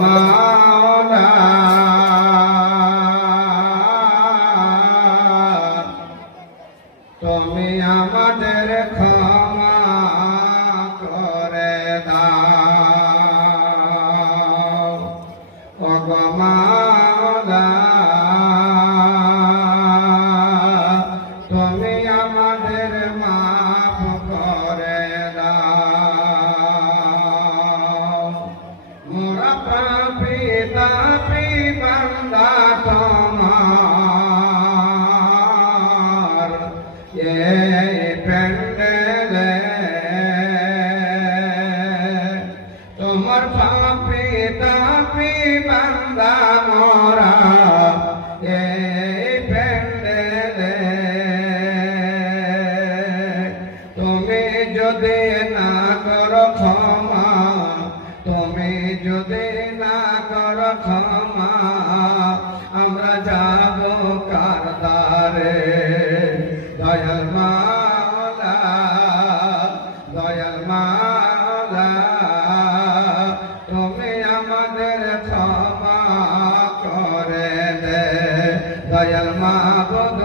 মাওলা তুমি আমাদের ক্ষমা করে দাও ওগো মাওলা তুমি আমাদের মাফ করে দাও মোরা পাপী তাপী বান্দা তোমার এই প্যান্ডেলে তোমার পাপী তাপী বান্দা মোরা এই প্যান্ডেলে তুমি যদি না করো ক্ষমা তুমি যদি না করো ক্ষমা আমরা যাব কার দ্বারে দয়াল মাওলা দয়াল মাওলা তুমি আমাদের ক্ষমা করে দে দয়াল মাওলা